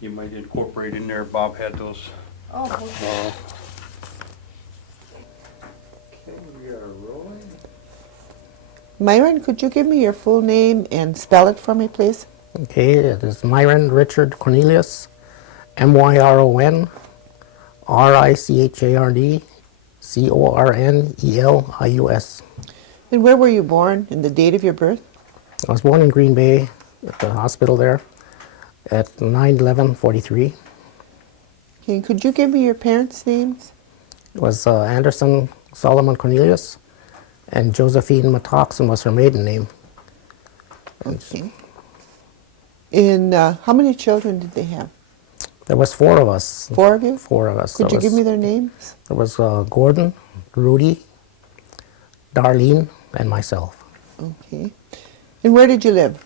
You might incorporate in there, Bob had those. Oh, okay. Okay, we are rolling. Myron, could you give me your full name and spell it for me, please? Okay, it is Myron Richard Cornelius, MYRON, RICHARD, CORNELIUS. And where were you born and the date of your birth? I was born in Green Bay at the hospital there at 9/11/43. Okay, and could you give me your parents' names? It was Anderson Solomon Cornelius, and Josephine Matoxen was her maiden name. Okay. And how many children did they have? There was four of us. Four of you? Four of us. Could you give me their names? There was Gordon, Rudy, Darlene, and myself. Okay. And where did you live?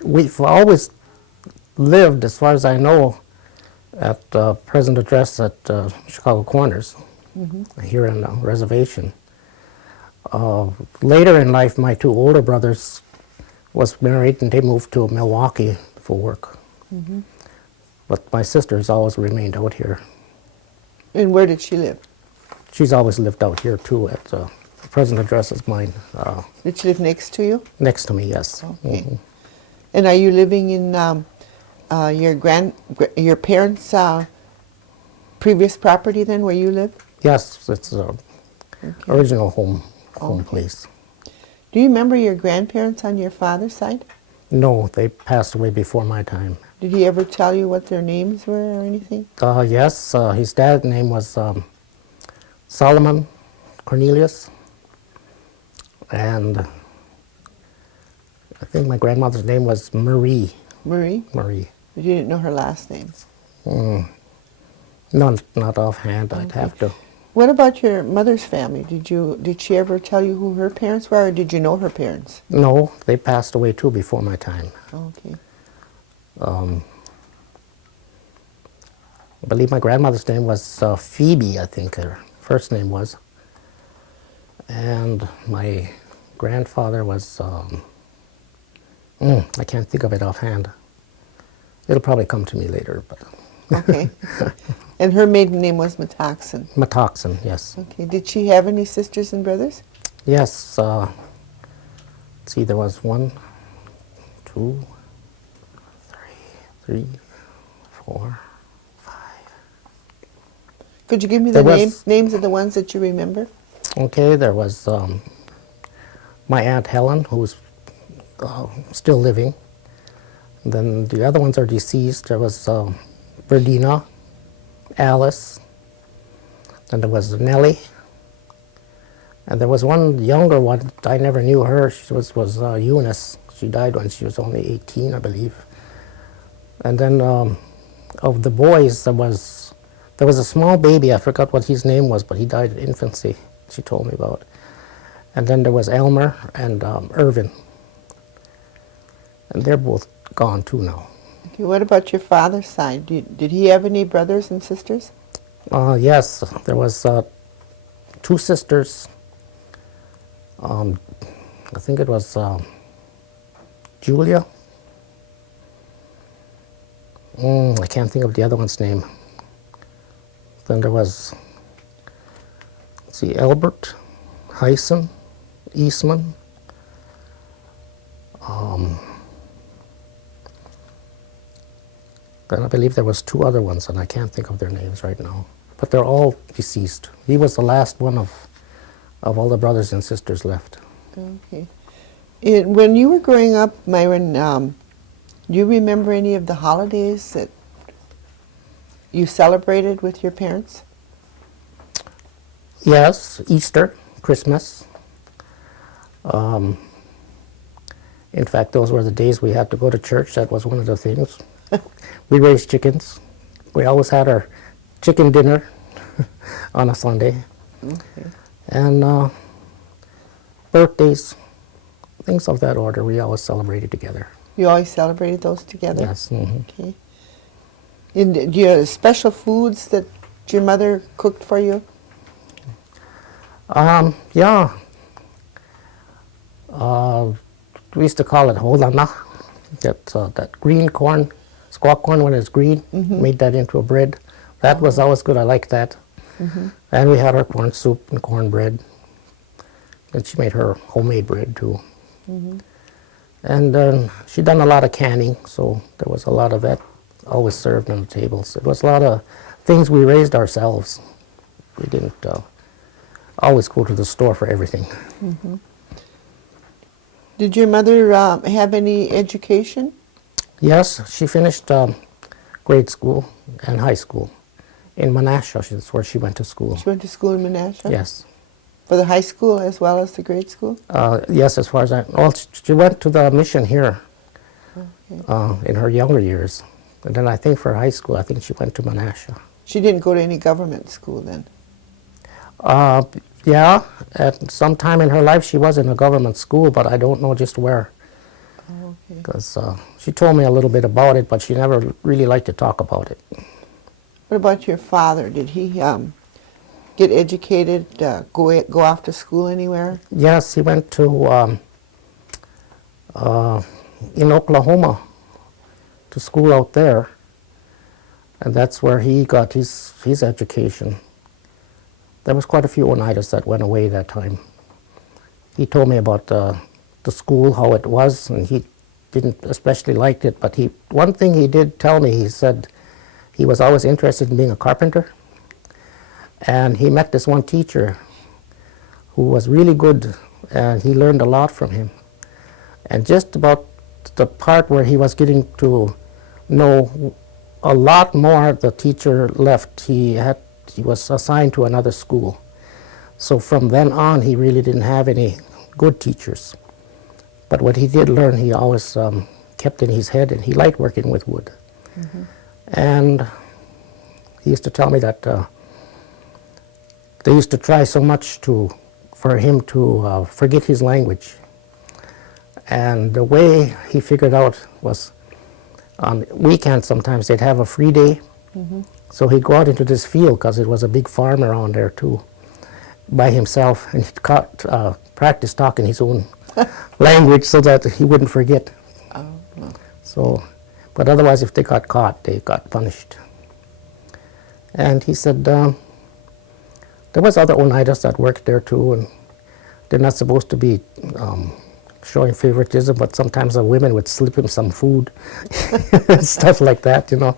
We've always lived, as far as I know, at present address at Chicago Corners, here in the reservation. Later in life, my two older brothers was married and they moved to Milwaukee for work. But my sister's always remained out here. And where did she live? She's always lived out here too. At the present address is mine. Did she live next to you? Next to me, yes. Okay. And are you living in your parents' previous property then, where you live? Yes, it's original home Okay. place. Do you remember your grandparents on your father's side? No, they passed away before my time. Did he ever tell you what their names were or anything? Yes, his dad's name was Solomon Cornelius, and I think my grandmother's name was Marie. Marie? Marie. But you didn't know her last name. Not offhand. I'd have to. What about your mother's family? Did she ever tell you who her parents were, or did you know her parents? No, they passed away too before my time. Okay. I believe my grandmother's name was Phoebe, I think her first name was. And my grandfather was, I can't think of it offhand. It'll probably come to me later, but. Okay. And her maiden name was Matoxen. Matoxen, yes. Okay. Did she have any sisters and brothers? Yes, let's see, there was 1, 2, 3, 4, 5. Could you give me the There was- names of the ones that you remember? Okay, there was my Aunt Helen, who's still living. Then the other ones are deceased. There was Verdina, Alice, then there was Nellie, and there was one younger one, I never knew her. She was Eunice. She died when she was only 18, I believe. And then of the boys, there was a small baby, I forgot what his name was, but he died in infancy, she told me about. And then there was Elmer and Irvin. And they're both gone too now. Okay. What about your father's side? Did he have any brothers and sisters? Yes, there was 2 sisters. I think it was Julia. I can't think of the other one's name. Then there was, let's see, Albert, Hyson, Eastman. Then I believe there was 2 other ones, and I can't think of their names right now. But they're all deceased. He was the last one of all the brothers and sisters left. Okay. When you were growing up, Myron, do you remember any of the holidays that you celebrated with your parents? Yes, Easter, Christmas. In fact, those were the days we had to go to church. That was one of the things. We raised chickens. We always had our chicken dinner on a Sunday. Okay. And birthdays, things of that order, we always celebrated together. You always celebrated those together? Yes. Okay. And do you have special foods that your mother cooked for you? Yeah. We used to call it holana, that green corn squash corn when it's green, made that into a bread. That was always good. I liked that. And we had our corn soup and cornbread. And she made her homemade bread too. And she done a lot of canning, so there was a lot of that always served on the tables. It was a lot of things we raised ourselves. We didn't always go to the store for everything. Did your mother have any education? Yes, she finished grade school and high school in Menasha. That's where she went to school. She went to school in Menasha? Yes. For the high school as well as the grade school? Yes, as far as I... Well, she went to the mission here in her younger years. And then I think for high school, I think she went to Menasha. She didn't go to any government school then? Yeah, at some time in her life she was in a government school, but I don't know just where. Oh, okay. Because she told me a little bit about it, but she never really liked to talk about it. What about your father? Did he get educated, go off to school anywhere? Yes, he went to, in Oklahoma, to school out there. And that's where he got his education. There was quite a few Oneidas that went away that time. He told me about the school, how it was, and he didn't especially like it, but one thing he did tell me, he said he was always interested in being a carpenter. And he met this one teacher who was really good, and he learned a lot from him. And just about the part where he was getting to know a lot more, the teacher left. He was assigned to another school. So from then on, he really didn't have any good teachers. But what he did learn, he always kept in his head, and he liked working with wood. And he used to tell me that they used to try so much for him to forget his language. And the way he figured out was on weekends sometimes they'd have a free day. So he'd go out into this field, because it was a big farm around there too, by himself, and he'd practice talking his own language so that he wouldn't forget. So, but otherwise if they got caught, they got punished. And he said there was other Oneidas that worked there too, and they're not supposed to be showing favoritism, but sometimes the women would slip him some food, stuff like that, you know.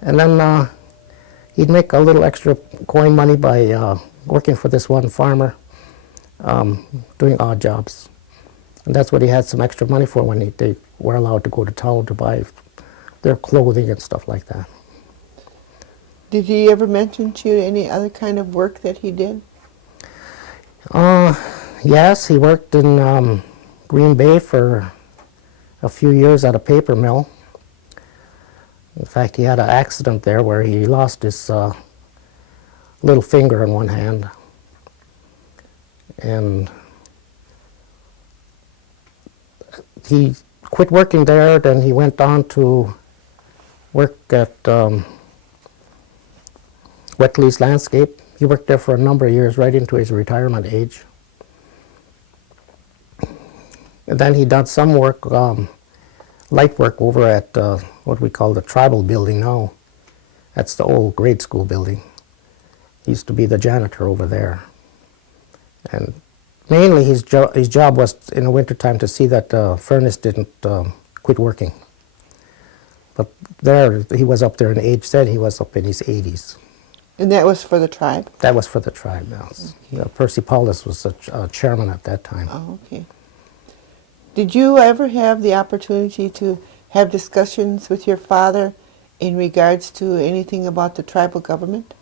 And then he'd make a little extra coin money by working for this one farmer, doing odd jobs. And that's what he had some extra money for when they were allowed to go to town to buy their clothing and stuff like that. Did he ever mention to you any other kind of work that he did? Yes, he worked in Green Bay for a few years at a paper mill. In fact, he had an accident there where he lost his little finger in one hand. And he quit working there, then he went on to work at Wetley's Landscape. He worked there for a number of years, right into his retirement age. And then he done some work, light work over at what we call the tribal building now. That's the old grade school building. He used to be the janitor over there. And mainly his job was in the wintertime to see that the furnace didn't quit working. But there, he was up there in age, said he was up in his 80s. And that was for the tribe? That was for the tribe, yes. Okay. Percy Paulus was the chairman at that time. Oh, okay. Did you ever have the opportunity to have discussions with your father in regards to anything about the tribal government?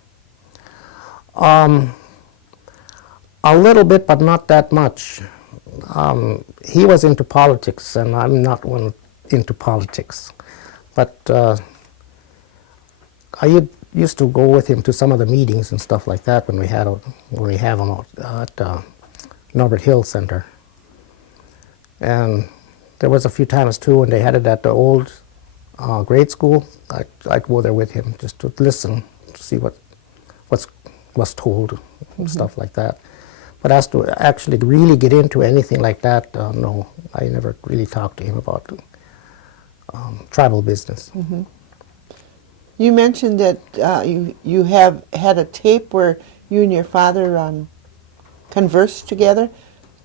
A little bit, but not that much. He was into politics, and I'm not one into politics. But I used to go with him to some of the meetings and stuff like that when we have them out at Norbert Hill Center. And there was a few times too when they had it at the old grade school. I'd go there with him just to listen, to see what was told and stuff like that. But as to actually really get into anything like that, no, I never really talked to him about tribal business. You mentioned that you have had a tape where you and your father conversed together.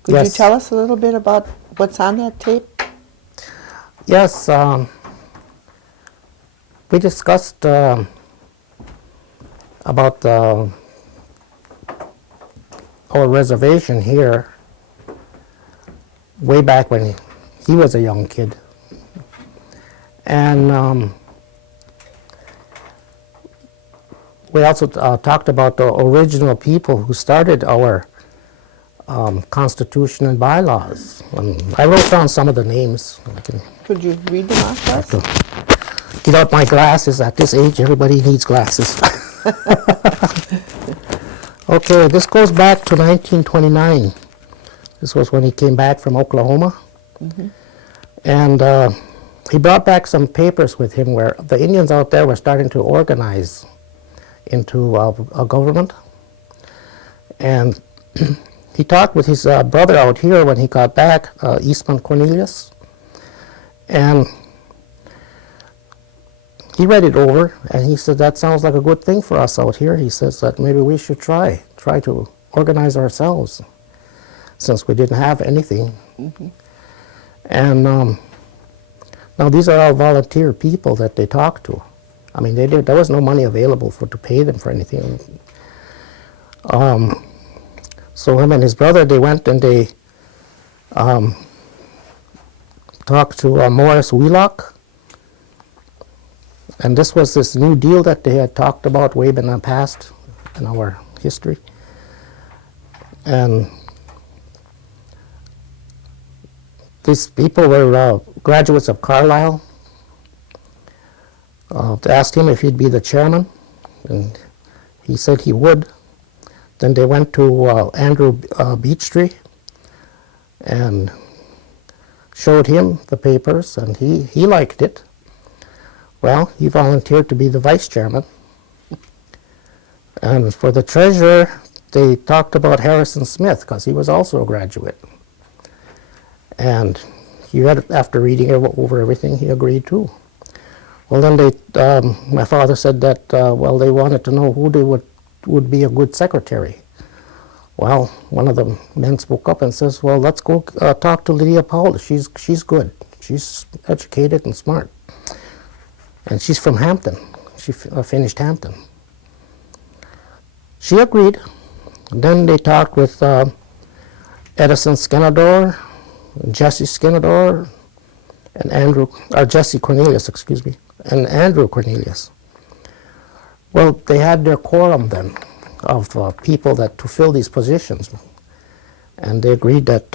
Could you Yes. tell us a little bit about what's on that tape? Yes, we discussed about our reservation here way back when he was a young kid. And we also talked about the original people who started our Constitution and bylaws. I wrote down some of the names. Could you read them off to us? Get out my glasses. At this age, everybody needs glasses. Okay, this goes back to 1929. This was when he came back from Oklahoma. And he brought back some papers with him where the Indians out there were starting to organize into a government. And he talked with his brother out here when he got back, Myron Cornelius. And he read it over, and he said, that sounds like a good thing for us out here. He says that maybe we should try to organize ourselves, since we didn't have anything. And now these are all volunteer people that they talked to. I mean, there was no money available to pay them for anything. So him and his brother, they went and they talked to Morris Wheelock. And this was this new deal that they had talked about way in the past in our history. And these people were graduates of Carlisle. They asked him if he'd be the chairman, and he said he would. Then they went to Andrew Beechtree and showed him the papers, and he liked it. Well, he volunteered to be the vice chairman. And for the treasurer, they talked about Harrison Smith, because he was also a graduate. And after reading over everything, he agreed too. Well, then my father said that, well, they wanted to know who they would be a good secretary. Well, one of the men spoke up and says, well, let's go talk to Lydia Powell. She's good. She's educated and smart. And she's from Hampton. She finished Hampton. She agreed. And then they talked with Edison Skenador, Jesse Skenador, and Jesse Cornelius, excuse me, and Andrew Cornelius. Well, they had their quorum then of people to fill these positions, and they agreed that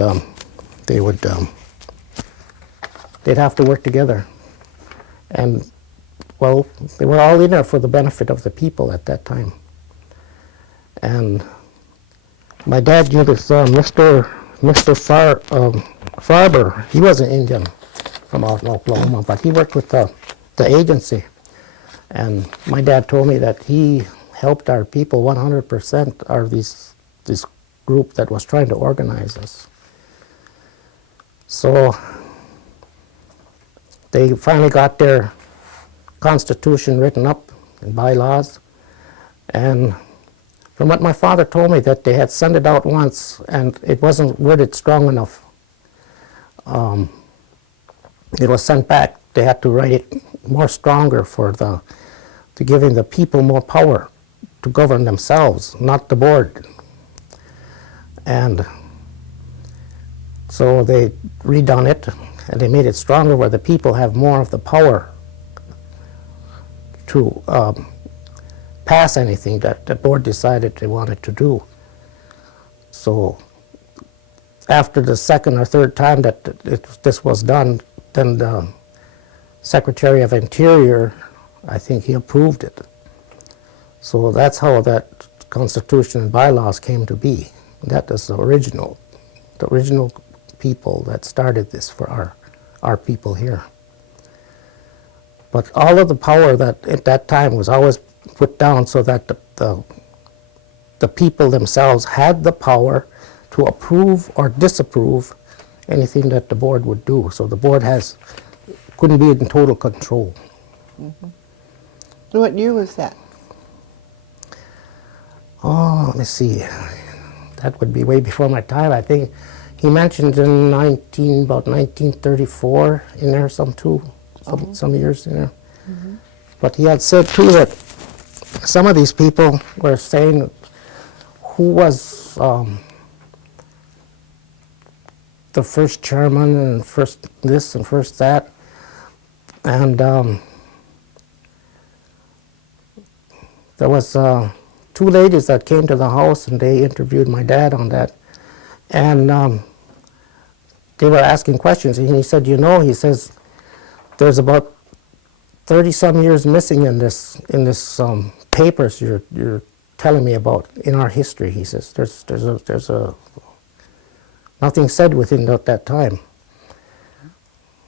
they'd have to work together. And well, they were all in there for the benefit of the people at that time. And my dad knew this Mr. Farber. He was an Indian from out in Oklahoma, but he worked with the agency. And my dad told me that he helped our people 100%, or this group that was trying to organize us. So they finally got their Constitution written up in bylaws, and from what my father told me, that they had sent it out once and it wasn't worded strong enough. It was sent back. They had to write it more stronger to giving the people more power to govern themselves, not the board. And so they redone it, and they made it stronger where the people have more of the power to pass anything that the board decided they wanted to do. So after the second or third time that this was done, then the Secretary of Interior, I think he approved it. So that's how that Constitution and bylaws came to be. That is the original people that started this for our people here. But all of the power that at that time was always put down so that the people themselves had the power to approve or disapprove anything that the board would do. So the board has couldn't be in total control. What year was that? Oh, let me see. That would be way before my time. I think he mentioned in about 1934 in there, some years in there. But he had said too that some of these people were saying who was the first chairman and first this and first that. And there was two ladies that came to the house and they interviewed my dad on that. And they were asking questions. And he said, he says, there's about 30-some years missing in this papers you're telling me about in our history. He says, there's nothing said within that time.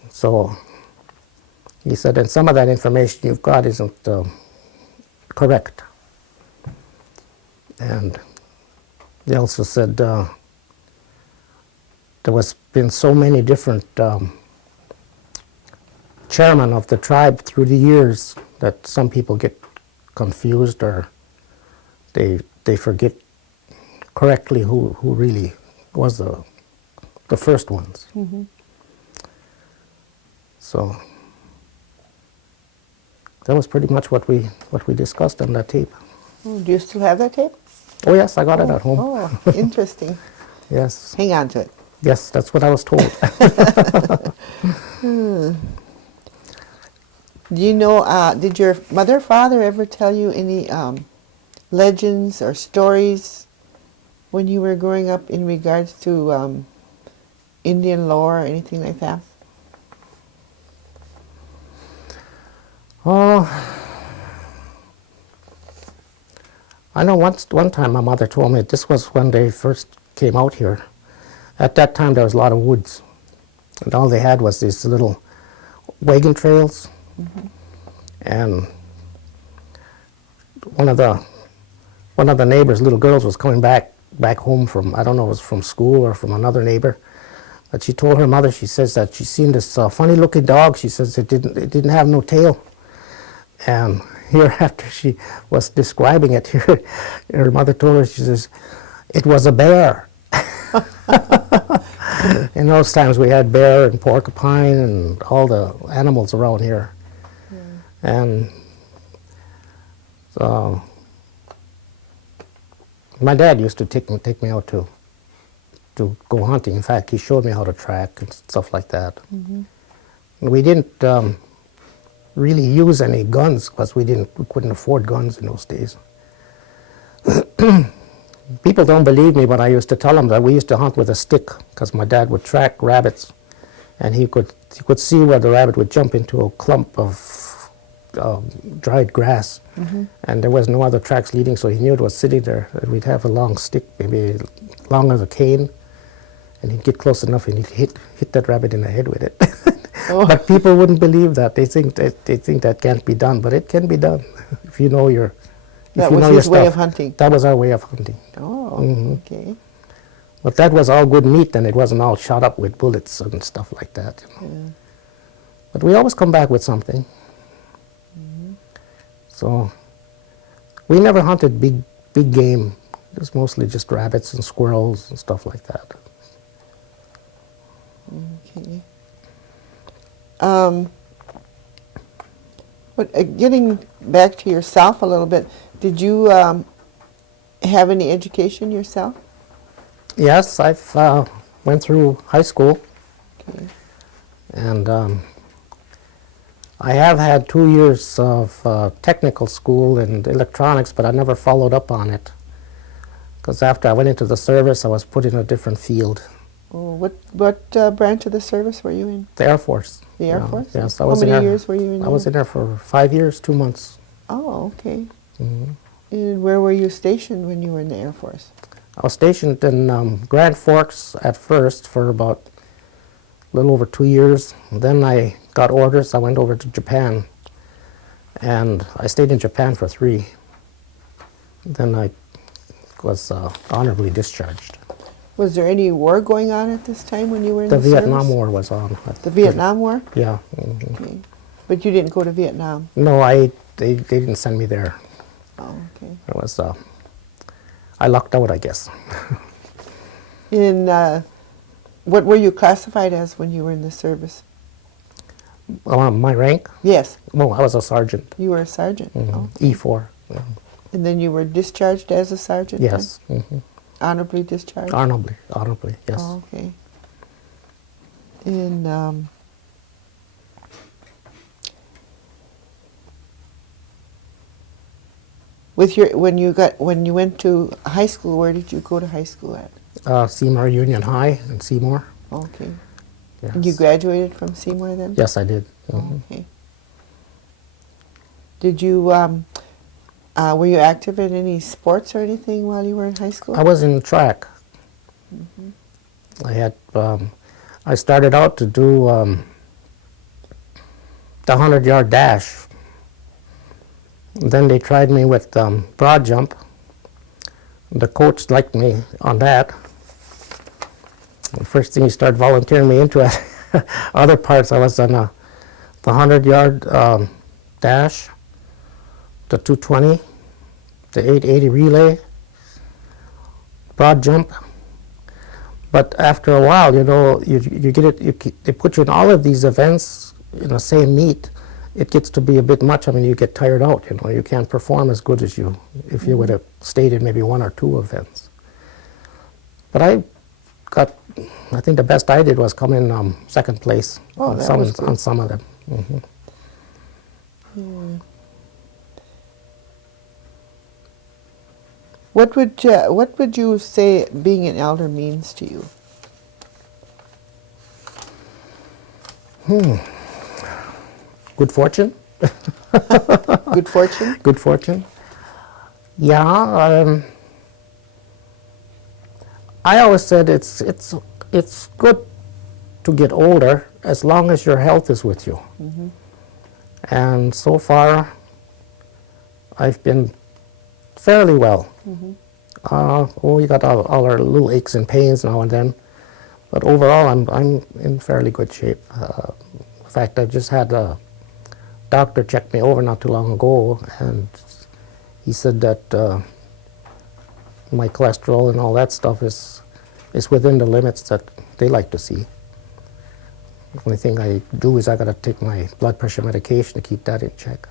So he said, and some of that information you've got isn't correct. And they also said there was been so many different chairmen of the tribe through the years that some people get confused or they forget correctly who really was the first ones. So that was pretty much what we discussed on that tape. Do you still have that tape? Oh yes, I got it at home. Oh, interesting. Yes. Hang on to it. Yes, that's what I was told. Do you know, did your mother or father ever tell you any legends or stories when you were growing up in regards to Indian lore or anything like that? Oh, I know one time my mother told me, this was when they first came out here. At that time there was a lot of woods. And all they had was these little wagon trails. And one of the neighbor's little girls was coming back home from, I don't know, it was from school or from another neighbor. But she told her mother, she says that she seen this funny looking dog. She says it didn't have no tail. And here after she was describing it, her mother told her, she says, it was a bear. In those times we had bear and porcupine and all the animals around here. And so my dad used to take me out to go hunting. In fact, he showed me how to track and stuff like that. We didn't really use any guns because we couldn't afford guns in those days. People don't believe me, but I used to tell them that we used to hunt with a stick because my dad would track rabbits, and he could see where the rabbit would jump into a clump of dried grass, and there was no other tracks leading, so he knew it was sitting there. And we'd have a long stick, maybe long as a cane, and he'd get close enough and he'd hit that rabbit in the head with it. But people wouldn't believe that. They think that can't be done, but it can be done if you know your. That was his way of hunting. That was our way of hunting. Oh, okay. But that was all good meat, and it wasn't all shot up with bullets and stuff like that. But we always come back with something. So we never hunted big game. It was mostly just rabbits and squirrels and stuff like that. Okay. But getting back to yourself a little bit, did you have any education yourself? Yes, I've went through high school, Okay. and I have had 2 years of technical school in electronics, but I never followed up on it. Because after I went into the service, I was put in a different field. Oh, what branch of the service were you in? The Air Force. The Air Force? Yes, I How was in many there. years were you in I there? was in there for 5 years, 2 months. Oh, okay. And where were you stationed when you were in the Air Force? I was stationed in Grand Forks at first for about a little over 2 years. Then I got orders. I went over to Japan, and I stayed in Japan for 3. Then I was honorably discharged. Was there any war going on at this time when you were in The the Vietnam service? War was on. The Vietnam War? Yeah. Mhm. Okay. But you didn't go to Vietnam? No, they didn't send me there. Oh, okay. It was, I lucked out, I guess. What were you classified as when you were in the service? My rank? Yes, Well, I was a sergeant. you were a sergeant. Mhm. Oh. E4. Yeah. And then you were discharged as a sergeant? then? Yes. Mhm. Honorably discharged? Honorably, yes. Oh, okay. And when you went to high school, where did you go to high school at? Seymour Union High in Seymour. Okay. Yes. And you graduated from Seymour then? Yes, I did. Oh, Mhm. okay. Did you were you active in any sports or anything while you were in high school? I was in track. I had I started out to do the 100-yard dash. Then they tried me with broad jump. The coach liked me on that. The first thing he started volunteering me into it. Other parts, I was on the 100-yard dash, the 220, the 880 relay, broad jump. But after a while, you know, you get it. They put you in all of these events in the same meet. It gets to be a bit much. I mean, you get tired out. You know, you can't perform as good as you if you would have stayed in maybe one or two events. But I think the best I did was come in second place Oh, on that was good. on some of them. Mhm. Yeah. What would you say being an elder means to you? Good fortune. Good fortune? Good fortune. Yeah. I always said it's good to get older as long as your health is with you. And so far, I've been fairly well. We got all our little aches and pains now and then, but overall, I'm in fairly good shape. In fact, I just had a doctor check me over not too long ago, and he said that my cholesterol and all that stuff is within the limits that they like to see. The only thing I do is I got to take my blood pressure medication to keep that in check.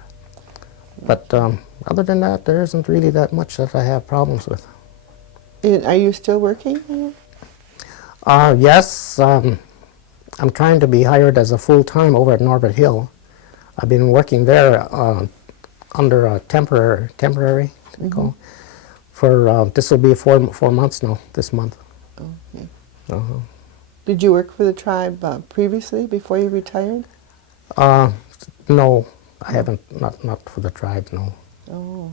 But other than that, there isn't really that much that I have problems with. And are you still working? Yes, I'm trying to be hired as a full-time over at Norbert Hill. I've been working there under a temporary for this will be 4 months now, this month. Okay. Uh-huh. Did you work for the tribe previously, before you retired? No, I haven't, not for the tribe, no. Oh.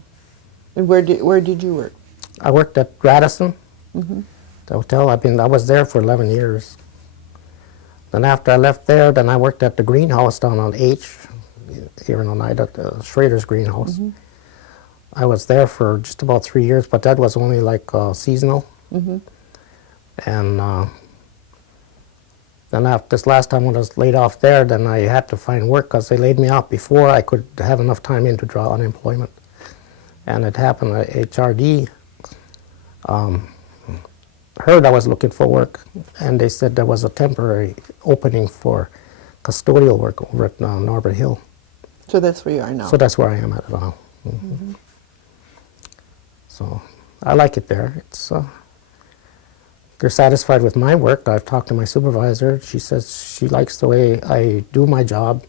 And where did you work? I worked at Radisson, the hotel. I was there for 11 years. Then after I left there, then I worked at the greenhouse down on H, here in Oneida, the Schrader's greenhouse. I was there for just about 3 years, but that was only like seasonal. And then after this last time when I was laid off there, then I had to find work because they laid me off before I could have enough time in to draw unemployment. And it happened at HRD. Heard I was looking for work, and they said there was a temporary opening for custodial work over at Norbert Hill. So that's where you are now? So that's where I am at now. So I like it there. It's they're satisfied with my work. I've talked to my supervisor. She says she likes the way I do my job.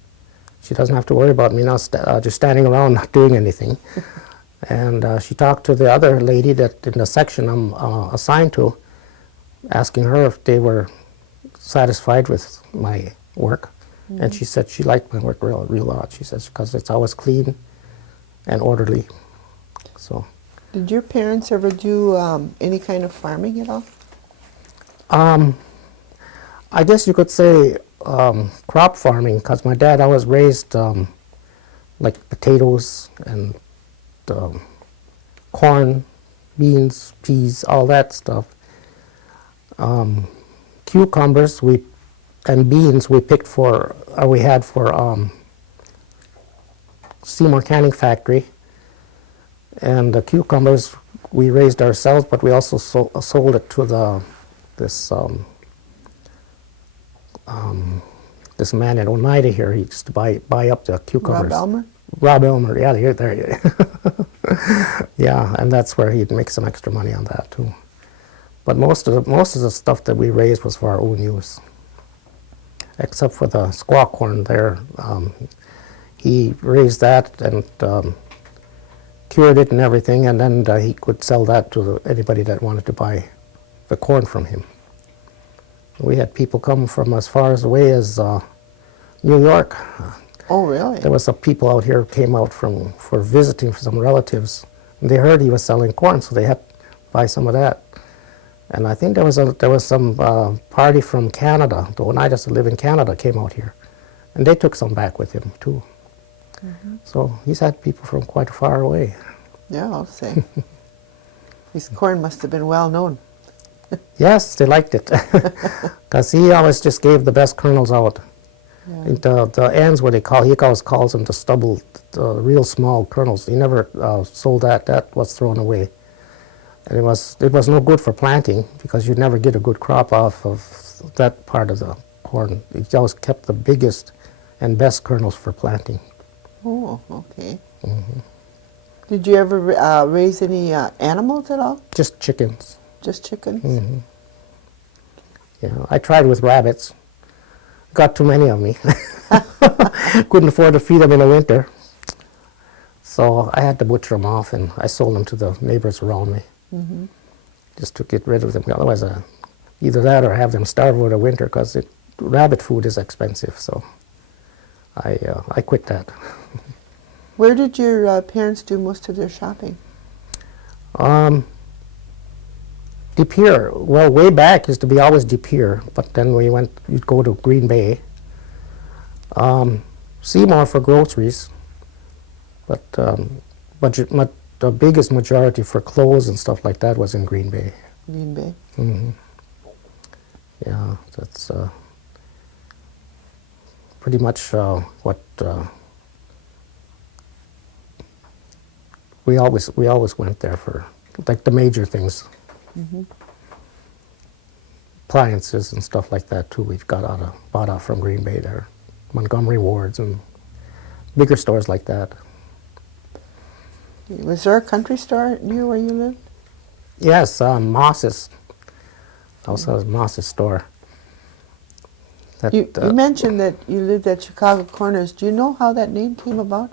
She doesn't have to worry about me not just standing around not doing anything. And she talked to the other lady that in the section I'm assigned to, asking her if they were satisfied with my work. And she said she liked my work real lot. She says because it's always clean and orderly. So. Did your parents ever do any kind of farming at all? I guess you could say crop farming, because my dad always raised like potatoes and corn, beans, peas, all that stuff. Cucumbers and beans we picked we had for Seymour Canning Factory. And the cucumbers we raised ourselves, but we also sold it to this man in Oneida here. He used to buy up the cucumbers. Rob Elmer? Rob Elmer, yeah, there you yeah, and that's where he'd make some extra money on that too. But most of the stuff that we raised was for our own use, except for the squaw corn there. He raised that and cured it and everything, and then he could sell that to anybody that wanted to buy the corn from him. We had people come from as far away as New York. Oh, really? There was some people out here came out for visiting for some relatives. And they heard he was selling corn, so they had to buy some of that. And I think there was some party from Canada. The Oneidas that live in Canada came out here, and they took some back with him too. So he's had people from quite far away. Yeah, I'll say. His corn must have been well known. Yes, they liked it, because he always just gave the best kernels out. Yeah. And the ends, he always calls them the stubble, the real small kernels. He never sold that. That was thrown away. And it was no good for planting, because you'd never get a good crop off of that part of the corn. He always kept the biggest and best kernels for planting. Oh, okay. Did you ever raise any animals at all? Just chickens. Just chickens? Yeah, I tried with rabbits. Got too many of me. Couldn't afford to feed them in the winter. So I had to butcher them off, and I sold them to the neighbors around me. Just to get rid of them. Otherwise, either that or have them starve over the winter, because rabbit food is expensive. So I quit that. Where did your parents do most of their shopping? De Pere. Well, way back used to be always De Pere, but then you'd go to Green Bay. Seymour for groceries, but the biggest majority for clothes and stuff like that was in Green Bay. Green Bay? Yeah, that's pretty much what we always went there for, like the major things. Appliances and stuff like that too. We've bought out from Green Bay there, Montgomery Wards and bigger stores like that. Was there a country store near where you lived? Yes, Moss's. Also has Moss's store. You mentioned that you lived at Chicago Corners. Do you know how that name came about?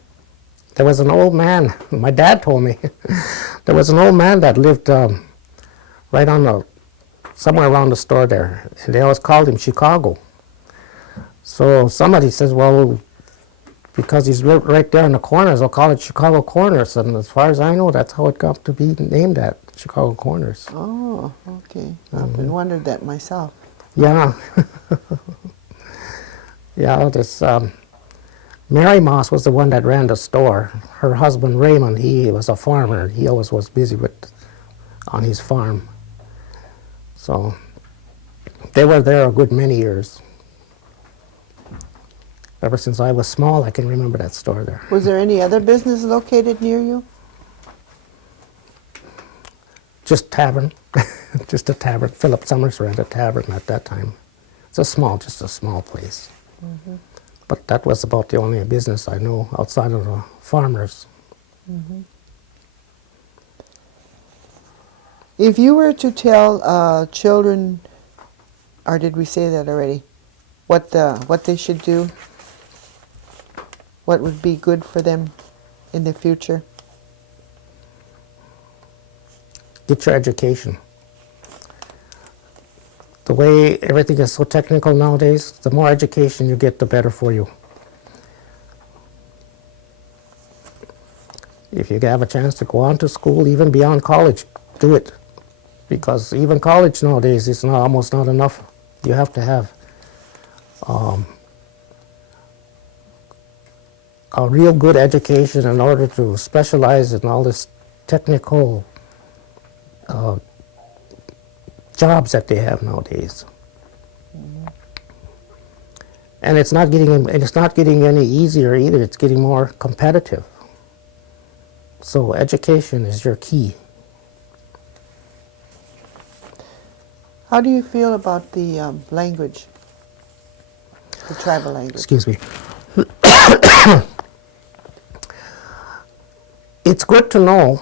There was an old man. My dad told me. There was an old man that lived right on somewhere around the store there, and they always called him Chicago. So somebody says, well, because he's right there in the corners, I'll call it Chicago Corners. And as far as I know, that's how it got to be named that, Chicago Corners. Oh, okay. I've been wondering that myself. Yeah. Yeah, this Mary Moss was the one that ran the store. Her husband Raymond, he was a farmer. He always was busy on his farm. So they were there a good many years. Ever since I was small, I can remember that store there. Was there any other business located near you? Just tavern, just a tavern. Philip Summers ran a tavern at that time. It's just a small place. But that was about the only business I know outside of the farmers. If you were to tell children, or did we say that already, what they should do, what would be good for them in the future? Get your education. The way everything is so technical nowadays, the more education you get, the better for you. If you have a chance to go on to school, even beyond college, do it. Because even college nowadays is almost not enough. You have to have a real good education in order to specialize in all this technical jobs that they have nowadays. And it's not getting any easier either. It's getting more competitive. So education is your key. How do you feel about the language, the tribal language? Excuse me. It's good to know,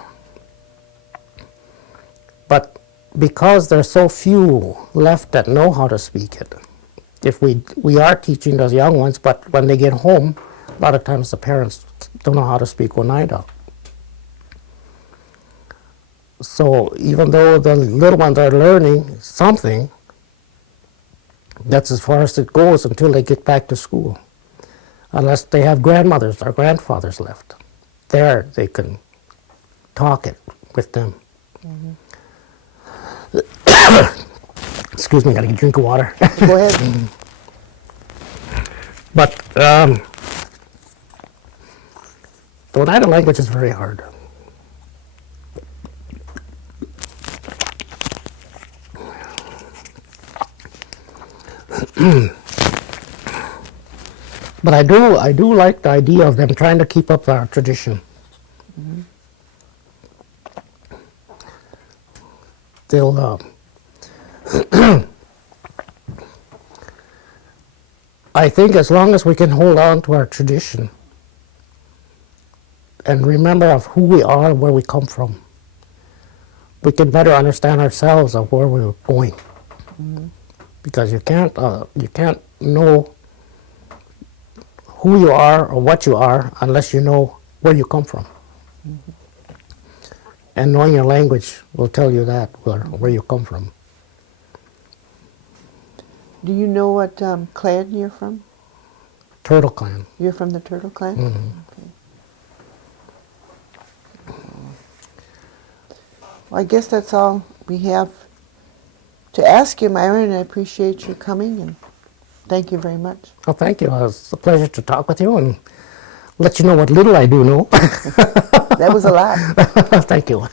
but because there's so few left that know how to speak it, if we are teaching those young ones, but when they get home, a lot of times the parents don't know how to speak Oneida. So even though the little ones are learning something, that's as far as it goes until they get back to school. Unless they have grandmothers or grandfathers left. There they can talk it with them. Excuse me, gotta get a drink of water. Go ahead. But the Oneida language is very hard. But I do like the idea of them trying to keep up our tradition. They'll I think as long as we can hold on to our tradition and remember of who we are and where we come from, we can better understand ourselves of where we're going. Because you can't know who you are or what you are unless you know where you come from. And knowing your language will tell you that, where you come from. Do you know what clan you're from? Turtle Clan. You're from the Turtle Clan? Okay. Well, I guess that's all we have to ask you, Myron. I appreciate you coming, and thank you very much. Well, thank you. It was a pleasure to talk with you and let you know what little I do know. That was a lot. Thank you.